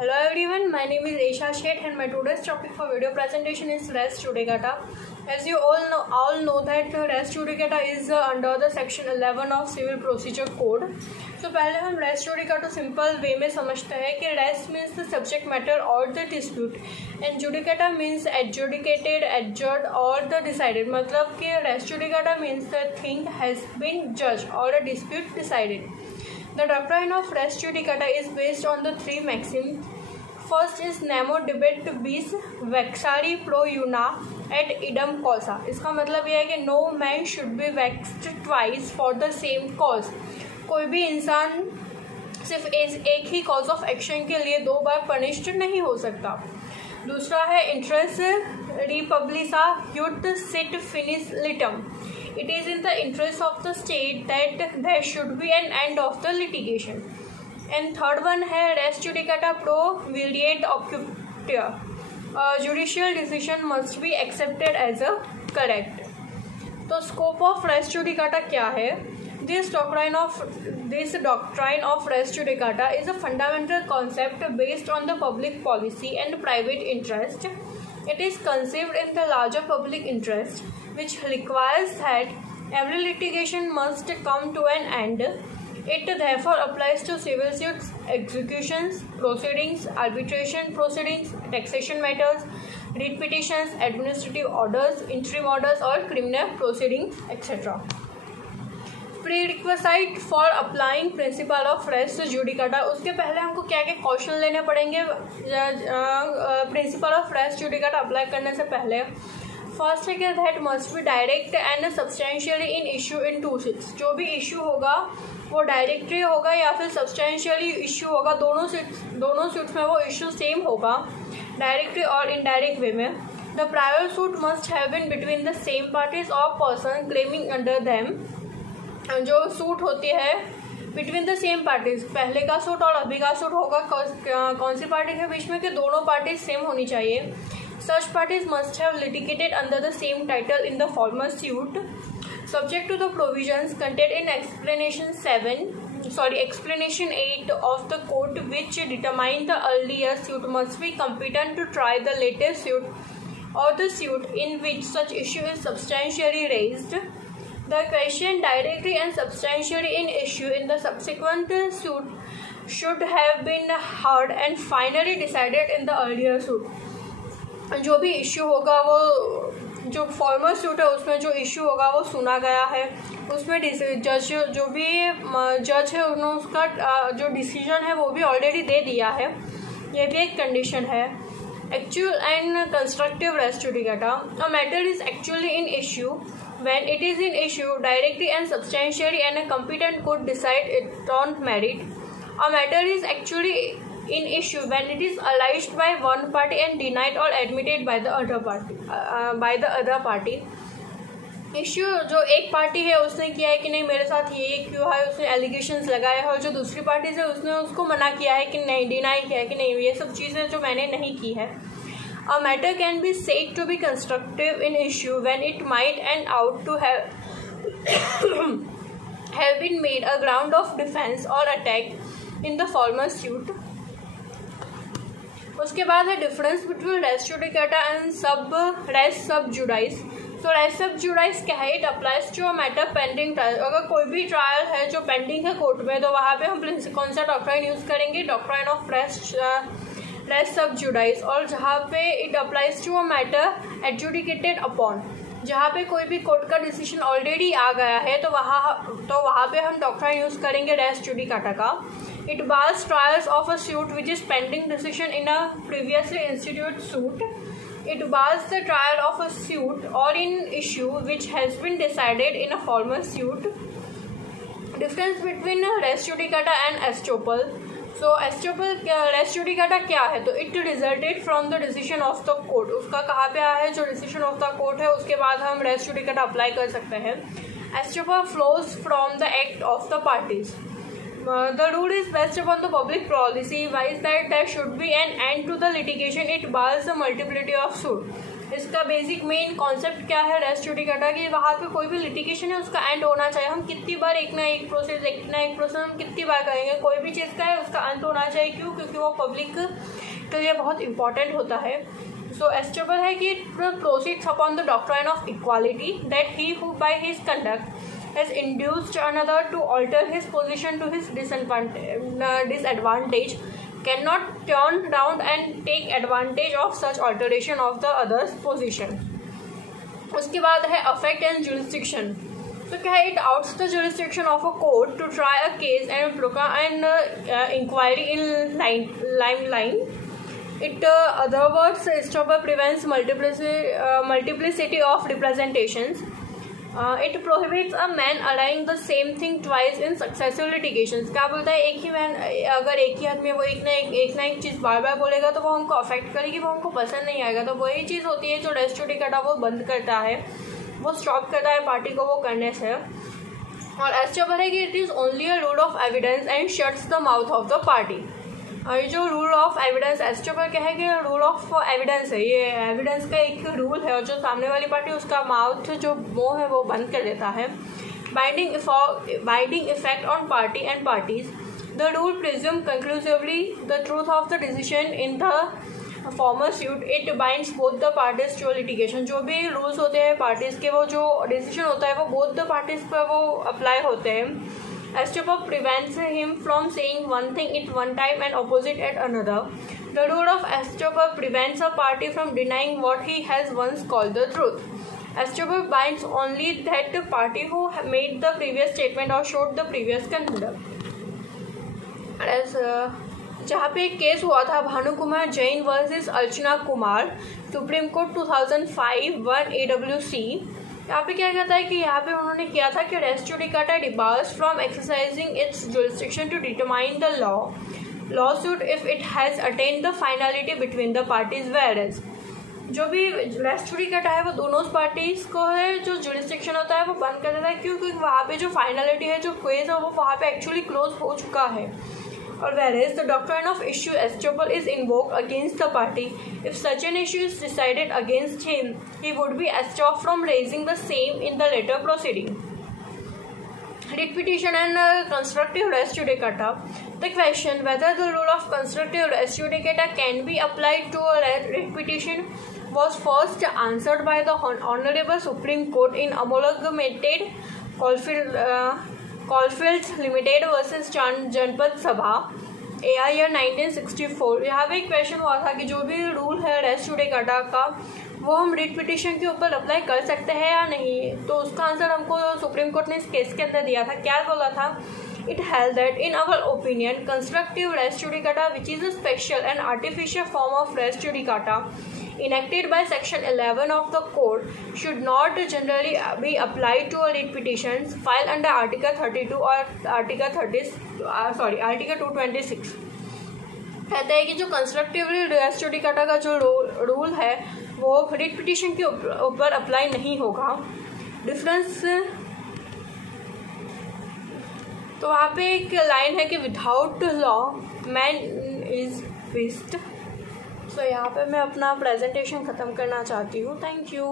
Hello everyone, my name is Aisha Sheth and my today's topic for video presentation is res judicata. As you all know that res judicata is under the section 11 of Civil Procedure Code. तो पहले हम res judicata simple way में समझते हैं कि res means the subject matter or the dispute and judicata means adjudicated, adjudged or the decided. मतलब कि res judicata means the thing has been judged or a dispute decided. The doctrine of res judicata is based on the three maxims. First is nemo debet bis vexari pro una et idem causa. इसका मतलब यह है कि no man should be vexed twice for the same cause. कोई भी इंसान सिर्फ एक ही कॉज ऑफ एक्शन के लिए दो बार पनिश्ड नहीं हो सकता. दूसरा है इंटरेस्ट रिपब्लिसा ह्यूट सिट फिनिस लिटम. It is in the interest of the state that there should be an end of the litigation. And third one है res judicata pro videat ocupatia. A judicial decision must be accepted as a correct. तो scope of res judicata क्या है? This doctrine of res judicata is a fundamental concept based on the public policy and private interest. It is conceived in the larger public interest, which requires that every litigation must come to an end. It therefore applies to civil suits, executions, proceedings, arbitration proceedings, taxation matters, writ petitions, administrative orders, interim orders or criminal proceedings, etc. Prerequisite for applying principle of res judicata. उसके पहले हमको क्या क्या question लेने पड़ेंगे principle of res judicata apply करने से पहले. फर्स्ट है कि that must be direct and substantially in issue in two suits. जो भी इशू होगा वो डायरेक्टली होगा या फिर सब्सटेंशियली इशू होगा. दोनों सूट्स में वो इशू सेम होगा डायरेक्टली और इनडायरेक्ट वे में. The prior suit must have been between the same parties और पर्सन क्लेमिंग अंडर देम. जो सूट होती है बिटवीन द सेम पार्टीज, पहले का सूट और अभी का सूट होगा कौन सी पार्टी के बीच में कि दोनों पार्टीज सेम होनी चाहिए. Such parties must have litigated under the same title in the former suit subject to the provisions contained in explanation 8 of the court which determine the earlier suit must be competent to try the latest suit or the suit in which such issue is substantially raised. The question directly and substantially in issue in the subsequent suit should have been heard and finally decided in the earlier suit. जो भी issue होगा वो जो formal suit है उसमें जो issue होगा वो सुना गया है. उसमें जज जो भी जज है उन्होंने उसका जो डिसीजन है वो भी ऑलरेडी दे दिया है. ये भी एक कंडीशन है. Actual and constructive res judicata. A matter is actually in issue when it is in issue directly and substantially and a competent court decide it on merit. A matter is actually in issue when it is alleged by one party and denied or admitted by the other party. Issue जो एक party है उसने किया है कि नहीं मेरे साथ ये क्यों है, उसने एलिगेशंस लगाए हैं, और जो दूसरी पार्टी से उसने उसको मना किया है कि नहीं, डिनाई किया है कि नहीं ये सब चीज़ें जो मैंने नहीं की है. A matter can be said to be constructive in issue when it might end out to have been made a ground of defense or attack in the former suit. उसके बाद है difference between res judicata and res sub judice. तो res sub judice क्या है? It applies to a matter pending trial. अगर कोई भी trial है जो पेंडिंग है कोर्ट में तो वहाँ पे हम कौन सा डॉक्ट्राइन यूज़ करेंगे? Doctrine of res sub judice. और जहाँ पे it applies to a matter adjudicated upon, जहाँ पे कोई भी कोर्ट का डिसीजन ऑलरेडी आ गया है तो वहाँ पे हम डॉक्ट्राइन यूज़ करेंगे रेस जुडिकाटा का. It bars trials of a suit which is pending decision in a previously institute suit. It bars the trial of a suit or in issue which has been decided in a formal suit. Difference between res judicata and estoppel. So estoppel res judicata क्या है? तो it resulted from the decision of the court. उसका कहाँ पे आया है? जो decision of the court है उसके बाद हम रेस जुडिकाटा अप्लाई कर सकते हैं. Estoppel flows from the act of the parties. The rule is based upon the public policy wise that there should be an end to the litigation. It bars the multiplicity of suit. इसका basic main concept क्या है race judicata की? वहाँ पे कोई भी litigation है उसका एंड होना चाहिए. हम कितनी बार एक ना एक प्रोसेस हम कितनी बार करेंगे? कोई भी चीज़ का है उसका अंत होना चाहिए। क्यों? क्योंकि वो पब्लिक के लिए बहुत इंपॉर्टेंट होता है। सो एस्टेबल है कि proceeds upon the doctrine of equality that he who by his conduct has induced another to alter his position to his disadvantage cannot turn round and take advantage of such alteration of the other's position. उसके बाद है affect and jurisdiction. तो क्या है? It ousts the jurisdiction of a court to try a case and inquiry in line. It other words, estoppel prevents multiplicity of representations. It prohibits a man allowing the same thing twice in successive litigations. क्या बोलता है? एक ही man अगर एक ही आदमी वो एक ना एक चीज़ बार बार बोलेगा तो वो हमको अफेक्ट करेगी, वो हमको पसंद नहीं आएगा। तो वही चीज़ होती है जो रेस जुडिकाटा वो बंद करता है, वो स्टॉप करता है पार्टी को वो करने से। और एस्टेबल है कि it is only a rule of evidence and shuts the mouth of the party. और ये जो रूल ऑफ एविडेंस एस्टेबल क्या है कि रूल ऑफ एविडेंस है, ये एविडेंस का एक रूल है और जो सामने वाली पार्टी उसका माउथ जो मुँह है वो बंद कर देता है। Binding effect on party and parties. The rule presume conclusively the truth of the decision in the former suit. It binds both the parties to litigation. जो भी रूल्स होते हैं पार्टीज के, वो जो डिसीजन होता है वो बोथ द पार्टीज पर वो अप्लाई होते हैं। Estoppel prevents him from saying one thing at one time and opposite at another. The rule of estoppel prevents a party from denying what he has once called the truth. Estoppel binds only that party who made the previous statement or showed the previous conduct. As जहाँ पे एक case हुआ था Bhanu Kumar Jain versus अर्चना Kumar, supreme court 2005 1 AWC। यहाँ पे क्या कहता है कि यहाँ पे उन्होंने किया था कि res judicata debars from exercising its jurisdiction to determine the law suit if it has attained the finality between the parties. Whereas जो भी रेस जुडिकाटा है वो दोनों पार्टीज को है जो जुरिस्डिक्शन होता है वो बंद कर देता है। क्योंकि वहाँ पे जो फाइनलिटी है, जो केस है वो वहाँ पे एक्चुअली क्लोज हो चुका है। और whereas the doctrine of issue estoppel is invoked against the party, if such an issue is decided against him, he would be estopped from raising the same in the later proceeding. Writ petition and constructive res judicata. The question whether the rule of constructive res judicata can be applied to a writ petition was first answered by the Honorable Supreme Court in amalgamated Caulfield Limited versus जनपद सभा AIR 1964। यहाँ पे एक question हुआ था कि जो भी रूल है रेस जुडिकाटा का वो हम रिट पिटिशन के ऊपर अप्लाई कर सकते हैं या नहीं। तो उसका आंसर हमको सुप्रीम कोर्ट ने इस केस के अंदर दिया था। क्या बोला था? It held that in our opinion constructive res judicata which is a special and artificial form of res judicata enacted by section 11 of the code should not generally be applied to a writ petitions filed under article 32 or article 226। कहते हैं कि जो constructively race judicata का जो rule है वो writ petition के ऊपर अप्लाई नहीं होगा। डिफरेंस तो वहाँ पे एक लाइन है कि without law man is best. So यहाँ पे मैं अपना प्रेजेंटेशन ख़त्म करना चाहती हूँ। Thank you.